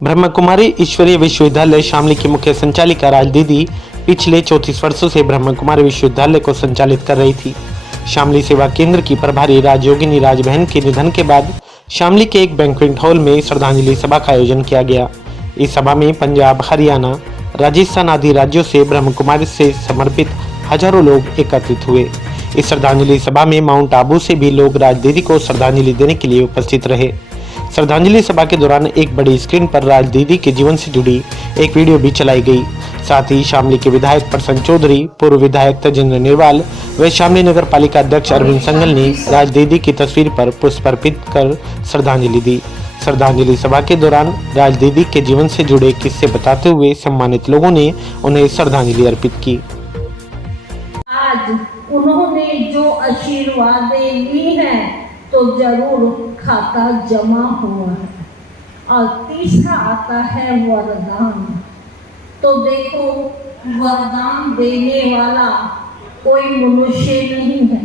ब्रह्म कुमारी ईश्वरीय विश्वविद्यालय शामली की मुख्य संचालिका राज दीदी पिछले 34 वर्षों से ब्रह्म कुमारी विश्वविद्यालय को संचालित कर रही थी। शामली सेवा केंद्र की प्रभारी राजयोगिनी राज बहन के निधन के बाद शामली के एक बैंक्वेट हॉल में श्रद्धांजलि सभा का आयोजन किया गया। इस सभा में पंजाब, हरियाणा, राजस्थान आदि राज्यों से ब्रह्म कुमारी से समर्पित हजारों लोग एकत्रित हुए। इस श्रद्धांजलि सभा में माउंट आबू से भी लोग राज दीदी को श्रद्धांजलि देने के लिए उपस्थित रहे। श्रद्धांजलि सभा के दौरान एक बड़ी स्क्रीन पर राज दीदी के जीवन से जुड़ी एक वीडियो भी चलाई गई। साथ ही शामली के विधायक प्रसन्न चौधरी, पूर्व विधायक तजेंद्र निर्वाल व शामली नगर पालिका अध्यक्ष अरविंद संगल ने राज दीदी की तस्वीर पर पुष्प अर्पित कर श्रद्धांजलि दी। श्रद्धांजलि सभा के दौरान राज दीदी के जीवन से जुड़े किस्से बताते हुए सम्मानित लोगों ने उन्हें श्रद्धांजलि अर्पित की। आज उन्होंने जो आशीर्वादें ली हैं तो जरूर खाता जमा हुआ है। और तीसरा आता है वरदान। तो देखो, वरदान देने वाला कोई मनुष्य नहीं है,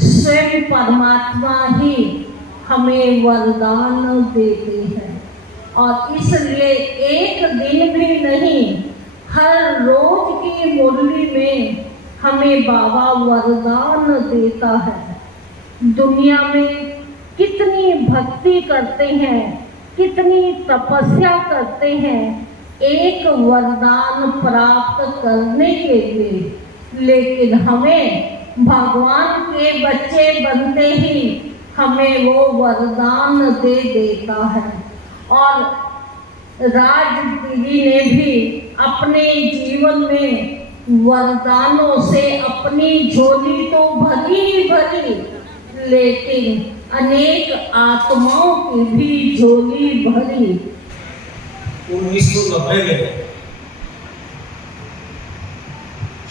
स्वयं परमात्मा ही हमें वरदान देते हैं। और इसलिए एक दिन भी नहीं, हर रोज की मुरली में हमें बाबा वरदान देता है। दुनिया में कितनी भक्ति करते हैं, कितनी तपस्या करते हैं एक वरदान प्राप्त करने के लिए, लेकिन हमें भगवान के बच्चे बनते ही हमें वो वरदान दे देता है। और राज दीदी ने भी अपने जीवन में वरदानों से अपनी झोली तो भरी ही भरी, लेकिन अनेक आत्माओं की भी झोली भरी। 1990 में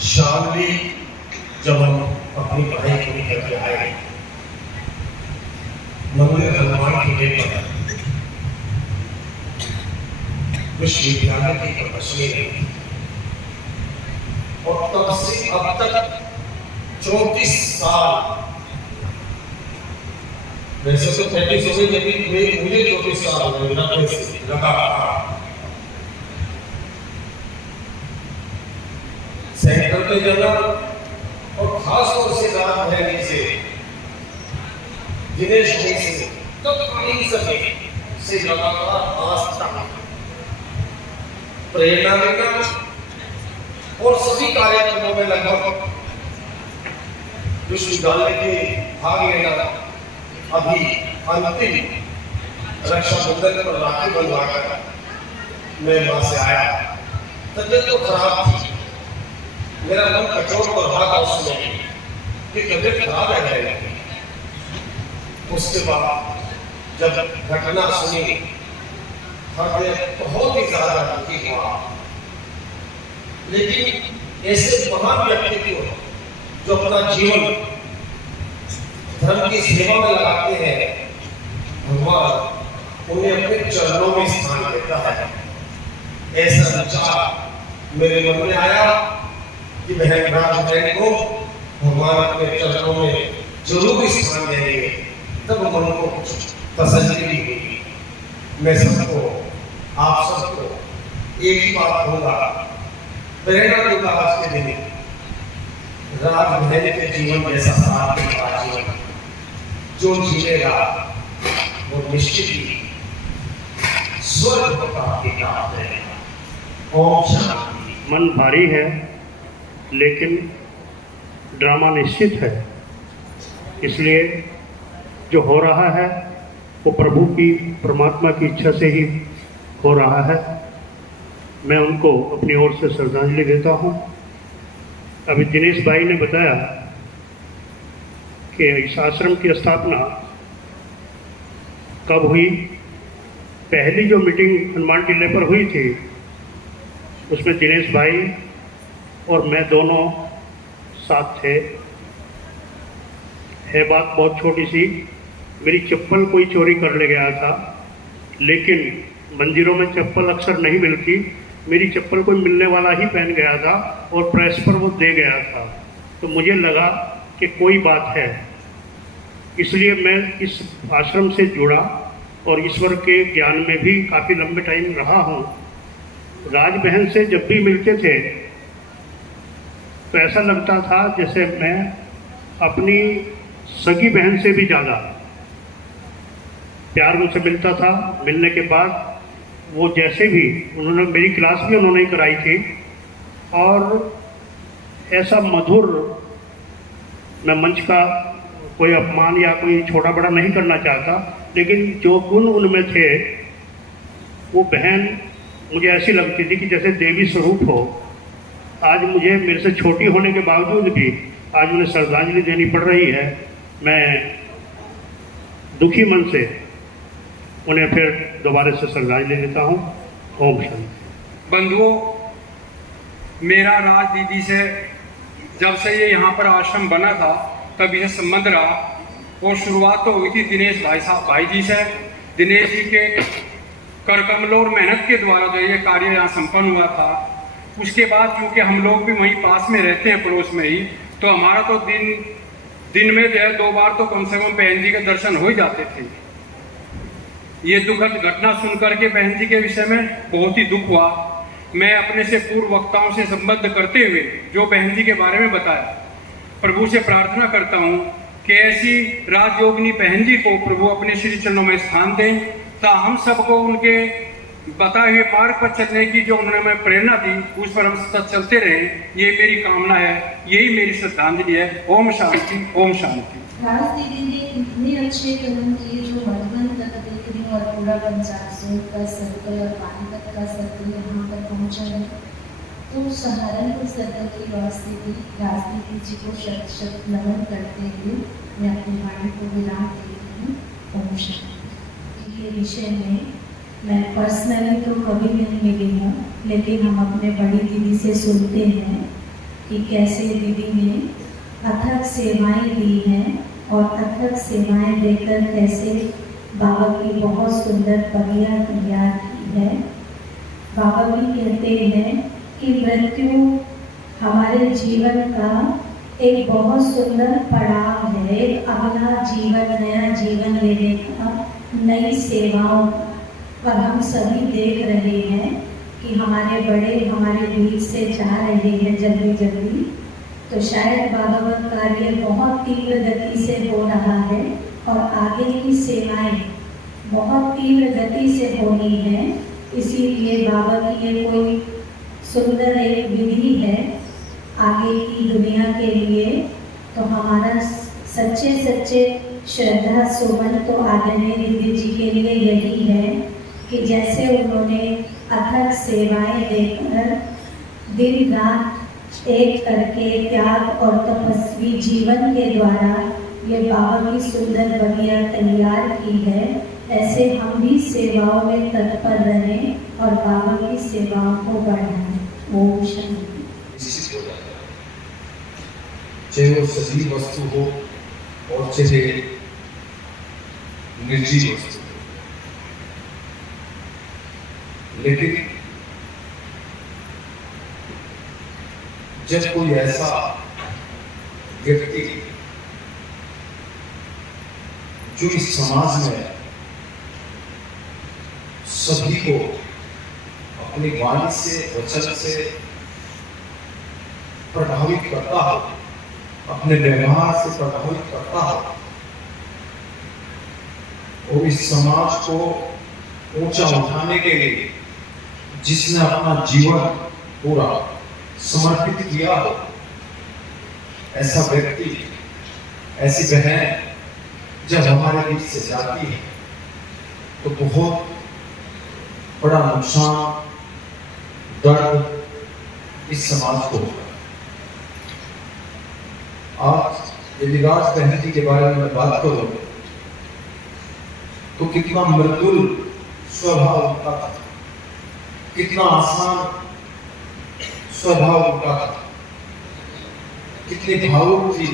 शामली जब हम अपनी पढ़ाई पूरी करके आए, मंदिर हनुमान की गेट पर विश्वविद्यालय की तपस्वी रही और तब से अब तक 34 साल, वैसे तो 30 हो गए, लेकिन मुझे 34 साल हो गए लगातार सेंटर पे जाना, और खास तौर से रात बहनी से, दिनेश भाई से, तत्कालीन समय से लगातार आज तक प्रेरणा देना और सभी कार्यक्रमों में लगभग विश्वविद्यालय के भाग लेना। अभी अंतिम रक्षाबंधन पर राखी बंधवाकर मैं वहां से आया, तबियत तो खराब थी, मेरा मन कठोर पर रहा उस समय कि तबियत खराब है। उसके बाद जब घटना सुनी, हृदय बहुत ही ज्यादा दुखी हुआ। लेकिन ऐसे महान व्यक्तित्व जो अपना जीवन धर्म की सेवा में लगाते हैं, भगवान उन्हें अपने चरणों में स्थान देता है। ऐसा विचार मेरे मन में आया कि बहन राज बहन को भगवान अपने चरणों में जरूर स्थान देंगे। तब मन को तसल्ली भी हुई। मैं सबको, आप सबको एक ही बात कहूंगा, प्रेरणा दूंगा आज के दिन, राज बहन के जीवन जैसा सार्थक जीवन जो जीलेगा वो निश्चित ही स्वर्ग को प्राप्ति करेगा। ओम शांति। मन भारी है, लेकिन ड्रामा निश्चित है। इसलिए जो हो रहा है वो प्रभु की, परमात्मा की इच्छा से ही हो रहा है। मैं उनको अपनी ओर से श्रद्धांजलि देता हूँ। अभी दिनेश भाई ने बताया कि इस आश्रम की स्थापना कब हुई। पहली जो मीटिंग हनुमान टीले पर हुई थी, उसमें दिनेश भाई और मैं दोनों साथ थे। है बात बहुत छोटी सी, मेरी चप्पल कोई चोरी कर ले गया था, लेकिन मंदिरों में चप्पल अक्सर नहीं मिलती। मेरी चप्पल कोई मिलने वाला ही पहन गया था और प्रेस पर वो दे गया था। तो मुझे लगा कि कोई बात है, इसलिए मैं इस आश्रम से जुड़ा और ईश्वर के ज्ञान में भी काफ़ी लंबे टाइम रहा हूँ। राज बहन से जब भी मिलते थे तो ऐसा लगता था जैसे मैं अपनी सगी बहन से भी ज़्यादा प्यार उनसे मिलता था। मिलने के बाद वो जैसे भी, उन्होंने मेरी क्लास भी उन्होंने कराई थी, और ऐसा मधुर, मैं मंच का कोई अपमान या कोई छोटा बड़ा नहीं करना चाहता, लेकिन जो गुण उनमें थे वो बहन मुझे ऐसी लगती थी कि जैसे देवी स्वरूप हो। आज मुझे मेरे से छोटी होने के बावजूद भी आज उन्हें श्रद्धांजलि देनी पड़ रही है। मैं दुखी मन से उन्हें फिर दोबारा से श्रद्धांजलि देता हूँ। ओम शांति। बंधुओं, मेरा राज दीदी से जब से ये यहाँ पर आश्रम बना था तब यह संबंध रहा, और शुरुआत तो हुई थी दिनेश भाई जी से। दिनेश जी के कर कमलों और मेहनत के द्वारा जो ये कार्य यहाँ संपन्न हुआ था। उसके बाद क्योंकि हम लोग भी वहीं पास में रहते हैं, पड़ोस में ही, तो हमारा तो दिन में जो है 2 बार तो कम से कम बहन जी के दर्शन हो ही जाते थे। ये दुखद घटना सुनकर के बहन जी के विषय में बहुत ही दुख हुआ। मैं अपने से पूर्व वक्ताओं से संबद्ध करते हुए जो बहन जी के बारे में बताया, प्रभु से प्रार्थना करता हूँ कि ऐसी राजयोगिनी बहन जी को प्रभु अपने श्री चरणों में स्थान दें, ता हम सबको उनके बताए हुए मार्ग पर चलने की जो उन्होंने हमें प्रेरणा दी उस पर हम सतत चलते रहे। ये मेरी कामना है, यही मेरी श्रद्धांजलि है। ओम शांति, ओम शांति। राज दीदी ने इतने अच्छे कर्म किए जो मधुबन तक देखने और पूरा पंचायत का सर्कल और पानीपत का सर्कल यहाँ पर पहुँचा है। तो सहारनपुर सर्कल की ओर से भी राज दीदी जी को शत शत नमन करते हुए मैं अपनी वाणी को विराम देती हूँ। ओम शांति। ये विषय में मैं पर्सनली तो कभी नहीं मिली हूँ, लेकिन हम अपने बड़ी दीदी से सुनते हैं कि कैसे दीदी ने अथक सेवाएं दी हैं और अथक सेवाएं देकर कैसे बाबा की बहुत सुंदर पगिया तैयार की है। बाबा भी कहते हैं कि मृत्यु हमारे जीवन का एक बहुत सुंदर पड़ाव है, एक अगला जीवन, नया जीवन लेने का, नई सेवाओं का। और हम सभी देख रहे हैं कि हमारे बड़े हमारे बीच से जा रहे हैं जल्दी जल्दी, तो शायद बाबा का कार्य बहुत तीव्र गति से हो रहा है और आगे की सेवाएं बहुत तीव्र गति से होनी है। इसीलिए बाबा की ये कोई सुंदर एक विधि है आगे की दुनिया के लिए। तो हमारा सच्चे सच्चे श्रद्धा सुमन तो आदरणीय दीदी जी के लिए यही है कि जैसे उन्होंने अथक सेवाएं देकर दिन रात एक करके त्याग और तपस्वी जीवन के द्वारा ये बाबा की सुंदर बगिया तैयार की है, ऐसे हम भी सेवाओं में तत्पर रहें और बाबा की सेवाओं को बढ़ाएं। ओम शांति। निश्चित हो जाता है, चाहे वो सजीव वस्तु हो और चाहे निर्जीव वस्तु। लेकिन जब कोई ऐसा व्यक्ति जो इस समाज में सभी को अपनी वाणी से, वचन से प्रभावित करता हो, अपने व्यवहार से प्रभावित करता हो, और इस समाज को ऊंचा उठाने के लिए जिसने अपना जीवन पूरा समर्पित किया हो, ऐसा व्यक्ति, ऐसी बहन जब हमारे बीच से जाती है तो बहुत बड़ा नुकसान, दर्द इस समाज को होगा। आज यदि राज बहन जी के बारे में बात करूं तो कितना मृदुल स्वभाव उनका था, कितना आसान स्वभाव उनका था, कितनी भावुक थी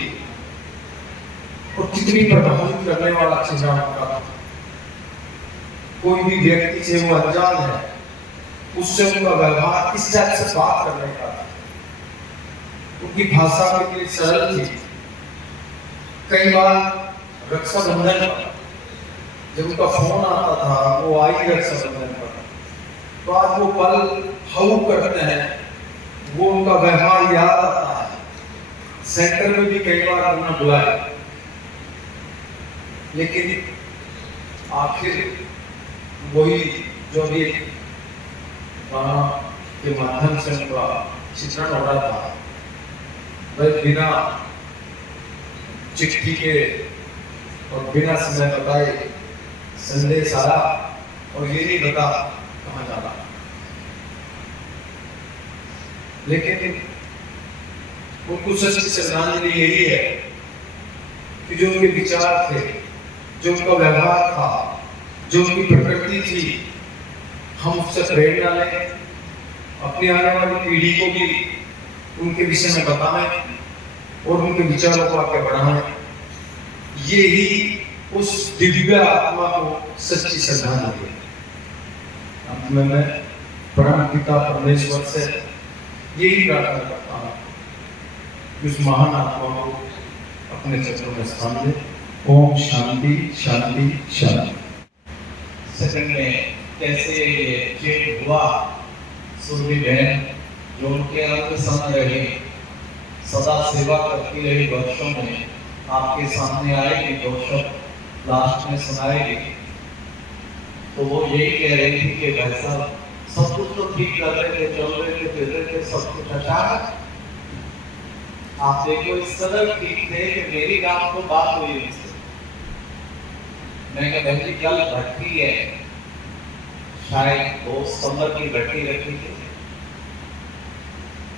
और कितनी प्रभावित करने वाला चेहरा उनका था। कोई भी व्यक्ति से वो अनजान है, उससे उनका व्यवहार किस टाइप से बात करने का था। उनकी भाषा कितनी सरल थी। कई बार रक्षाबंधन जब उनका फोन आता था वो आई रक्षाबंधन पर, तो आज वो पल हाउ करते हैं, वो उनका व्यवहार याद आता है। सेंटर में भी कई बार उन्होंने बुलाया, लेकिन आखिर वही जो भी गाना के माध्यम से उनका चित्रण हो रहा था, वह बिना चिट्ठी के और बिना समय बताए संदेश आया और ये नहीं बता कहाँ जाना। लेकिन उनको सच्ची श्रद्धांजलि यही है कि जो उनके विचार थे, जो उनका व्यवहार था, जो उनकी प्रकृति थी, हम उससे प्रेरणा लें, अपनी आने वाली पीढ़ी को भी उनके विषय में बताएं और उनके विचारों को आगे बढ़ाएं। ये ही उस दिव्य आत्मा को सच्ची श्रद्धांजलि है। अंत में मैं परम पिता परमेश्वर से यही प्रार्थना करता हूँ कि उस महान आत्मा को अपने चरणों में स्थान दे। ओम शांति शांति शांति। सेकंड में कैसे ये चेक हुआ, सुरभि बहन जो उनके अंत समय रही, सदा सेवा करती रही, वर्षों में आपके सामने आएगी, दो शब्द लास्ट में सुनाएगी। तो वो यही कह रही थी कि भाई साहब सब कुछ तो ठीक कर रहे थे, चल रहे थे, फिर रहे थे, सब कुछ अचानक आप देखो इस कदर ठीक थे कि मेरी रात को बात हुई उनसे। मैं कहा बहन जी कल भट्टी है, शायद 2 सितंबर की भट्टी रखी थी,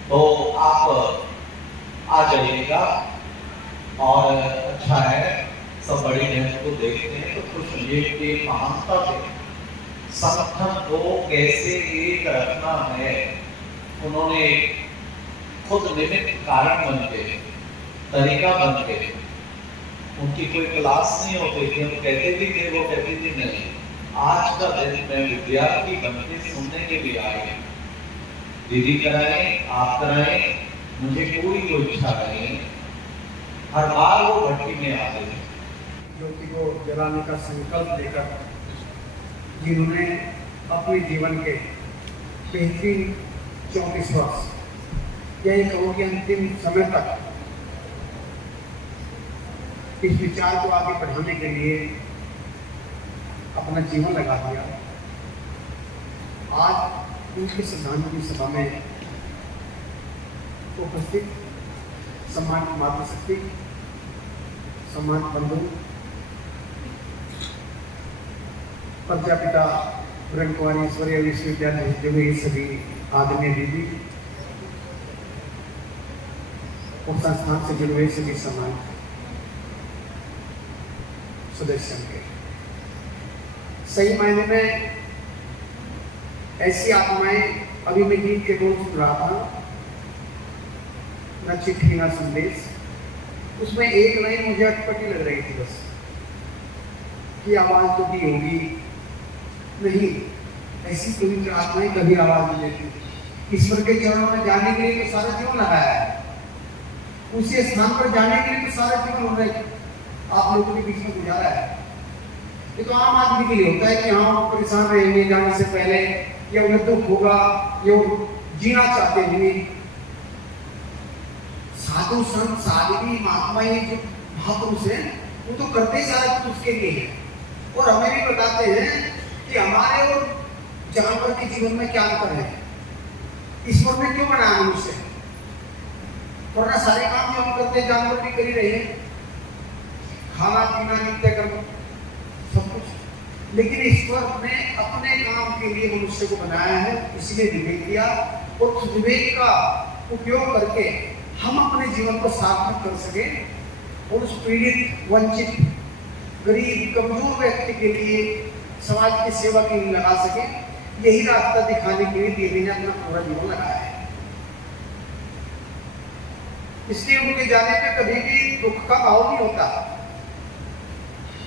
तो आप आ जाइएगा और अच्छा है, सब बड़ी बहन को देखते हैं तो कुछ ये के महानता थे, संगठन को कैसे एक रखना है, उन्होंने खुद निमित्त कारण बन के, तरीका बन के, उनकी कोई क्लास नहीं होती थी, हम कहते भी थे, वो कहती थी नहीं, आज का दिन मैं विद्यार्थी बन के सुनने के लिए आए, दीदी कराए, आप कराए, मुझे कोई इच्छा नहीं है। हर बार वो भट्टी में आते थे, ज्योति को जलाने का संकल्प लेकर, जिन्होंने अपने जीवन के बेहतरीन 34 वर्ष यही कहो कि अंतिम समय तक इस विचार को आगे बढ़ाने के लिए अपना जीवन लगा दिया। आज उनकी श्रद्धांजलि सभा में उपस्थित सम्मान मातृशक्ति, सम्मान बंधु, प्रजापिता ब्रह्म कुमारी ईश्वरीय विश्वविद्यालय जो भी सभी आदरणीय दीदी और संस्थान से जुड़े हुए सभी सम्मान सदस्य के, सही मायने में ऐसी आत्माएं अभी मैं गीत के बोल सुन रहा था, न चिट्ठी न संदेश, उसमें एक लाइन मुझे अटपटी लग रही थी बस कि आवाज तो दी होगी, नहीं, ऐसी पवित्र आत्माएं कभी आवाज नहीं देती। ईश्वर के चरणों में जाने के लिए तो सारा जीवन लगाया है, उसी स्थान पर जाने के लिए तो सारा जीवन उन्होंने आप लोगों के बीच में गुजारा है। ये तो आम आदमी के लिए होता है कि हाँ परेशान रहेंगे जाने से पहले, या उन्हें दुख होगा, या जीना चाहते होंगे। साधु संत साधवी महात्माएं जो महापुरुष हैं वो तो करते ही सारा कुछ उसके लिए है, और हमें भी बताते हैं कि हमारे और जानवर के जीवन में क्या अंतर है, ईश्वर ने क्यों बनाया मनुष्य, वरना सारे काम जो हम करते हैं जानवर भी कर ही रहे हैं, खाना पीना नित्य कर्म सब कुछ, लेकिन ईश्वर ने अपने काम के लिए मनुष्य को बनाया है, इसलिए विवेक दिया, और उस विवेक का उपयोग करके हम अपने जीवन को सार्थक कर सके और उस पीड़ित, वंचित, गरीब, कमजोर व्यक्ति के लिए समाज की सेवा के लिए लगा सके। यही रास्ता दिखाने के लिए देवी ने अपना पूरा जीवन लगाया है। इसलिए उनके जाने पे कभी भी दुख का भाव नहीं होता।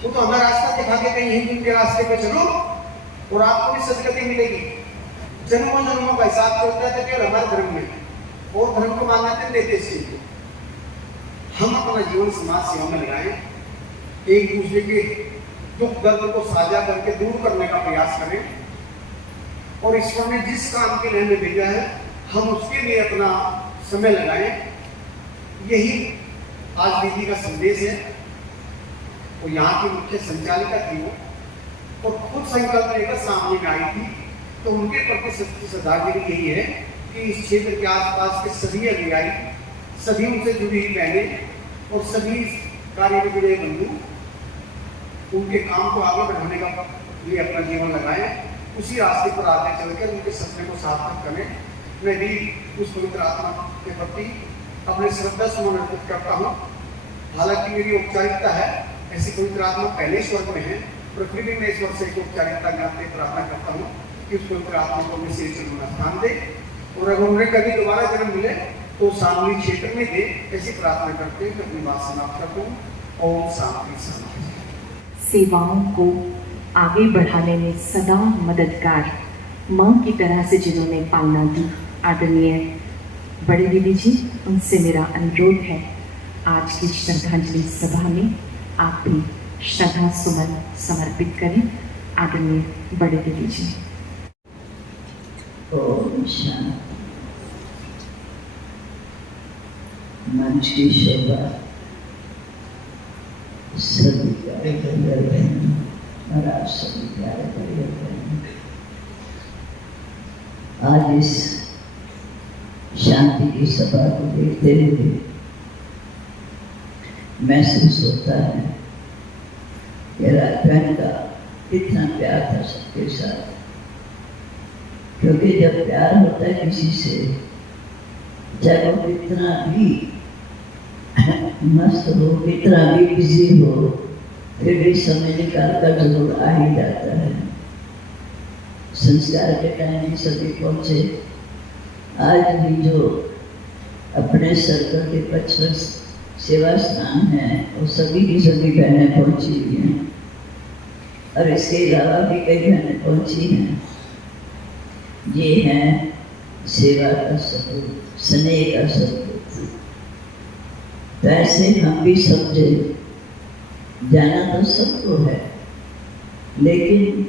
वो तो हमें रास्ता दिखा के कहीं हिंदू के रास्ते पे चलो और आपको भी सदगति मिलेगी। जन्मों जन्मों का हिसाब चलता है केवल हमारे धर्म में, और धर्म को मान्यता देते सीखे। हम अपना जीवन समाज सेवा में लगाएं, एक दूसरे के दुख दर्द को साझा करके दूर करने का प्रयास करें और ईश्वर ने जिस काम के लिए हमें भेजा है हम उसके लिए अपना समय लगाएं। यही आज दीदी का संदेश है। वो यहाँ की मुख्य संचालिका थी वो, और खुद संकल्प लेकर सामने में आई थी। तो उनके प्रति सच्ची श्रद्धांजलि यही है कि इस क्षेत्र के आसपास के सभी अनुयायी, सभी उनसे जुड़ी हुई बहनें और सभी कार्य में जुड़े बंधु उनके काम को आगे बढ़ाने का लिए अपना जीवन लगाएं, उसी रास्ते पर आगे चलकर उनके सपने को सार्थक करें। मैं भी उस पवित्र आत्मा के प्रति अपने श्रद्धा सुमन अर्पित करता हूँ। हालांकि मेरी औपचारिकता है, ऐसी पवित्र आत्मा पहले स्वर्ग में है, पृथ्वी में मैं ईश्वर से एक औपचारिकता ज्ञाते प्रार्थना करता हूँ कि उस पवित्र आत्मा को अपने शेष में स्थान दे, और अगर उन्हें कभी दोबारा जन्म मिले तो शामली क्षेत्र में दे। ऐसी प्रार्थना करते हुए अपनी बात समाप्त करता हूँ। ओम शांति शांति। सेवाओं को आगे बढ़ाने में सदा मददगार माँ की तरह से जिन्होंने पालना दी, आदरणीय बड़े दीदी जी, उनसे मेरा अनुरोध है आज की श्रद्धांजलि सभा में आप भी श्रद्धा सुमन समर्पित करें। आदरणीय बड़े दीदी जी। ओम शांति। मंच की शोभा सभी प्यारे बहन और आप सभी प्यारे बहन, आज इस शांति की सभा को देखते हुए महसूस होता है कि राजबहन का कितना प्यार था सबके साथ। क्योंकि जब प्यार होता है किसी से, चाहे वो कितना भी मस्त हो, कितना भी बिजी हो, फिर भी समय निकाल कर जरूर आ ही जाता है। संस्कार के टाइम में सभी पहुँचे। आज भी जो अपने सर्कल के 55 सेवा स्थान हैं वो सभी की सभी बहनें पहुँची हुई हैं, और इसके अलावा भी कई बहनें पहुँची हैं। ये है सेवा का सबूत, स्नेह का सबूत। तो ऐसे हम भी समझे, जाना तो सबको है, लेकिन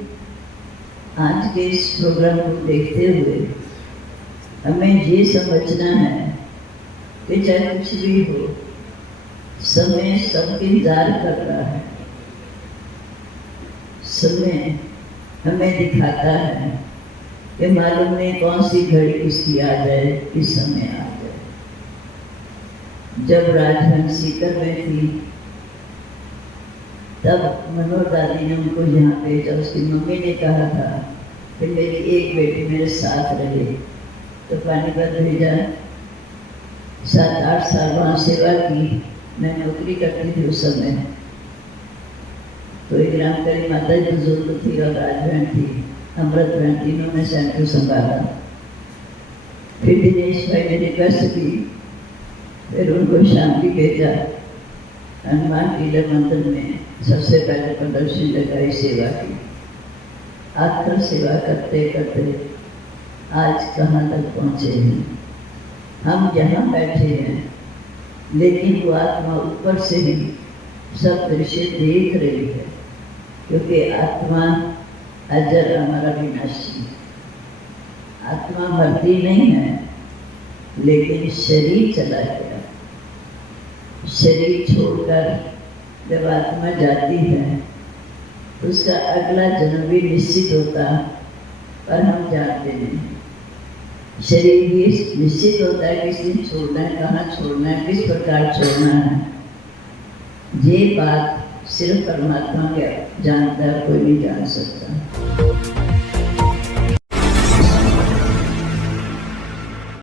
आज के इस प्रोग्राम को देखते हुए हमें ये समझना है कि चाहे कुछ भी हो, समय सबके इंतजार कर रहा है। समय हमें दिखाता है कि मालूम नहीं कौन सी घड़ी किसकी आ जाए, किस समय आ जाए। जब राजबहन सीकर में थी तब मनोहर दादी ने उनको यहाँ भेजा। उसकी मम्मी ने कहा था कि मेरी एक बेटी मेरे साथ रहे, तो पानीपत भेजा। 7-8 साल वहाँ सेवा की। मैं नौकरी करती थी उस समय। तो एक रामकली माता जी बुजुर्ग थी और राजबहन थी, अमृत बहन, तीनों ने सेंटर संभाला। फिर दिनेश भाई ने रिक्वेस्ट की, फिर उनको शांति भेजा। हनुमान टीला मंदिर में सबसे पहले प्रदर्शनी लगाई, सेवा की। आकर सेवा करते करते आज कहाँ तक पहुँचे हैं। हम यहाँ बैठे हैं, लेकिन वो आत्मा ऊपर से ही सब दृश्य देख रही है, क्योंकि आत्मा अजर हमारा विनाशी। आत्मा मरती नहीं है, लेकिन शरीर चला गया। शरीर छोड़कर जब आत्मा जाती है तो उसका अगला जन्म भी निश्चित होता, पर हम जानते नहीं। शरीर भी निश्चित होता है किस दिन छोड़ना है, कहाँ छोड़ना है, किस प्रकार छोड़ना है। ये बात सिर्फ परमात्मा क्या जानता है, कोई नहीं जान सकता।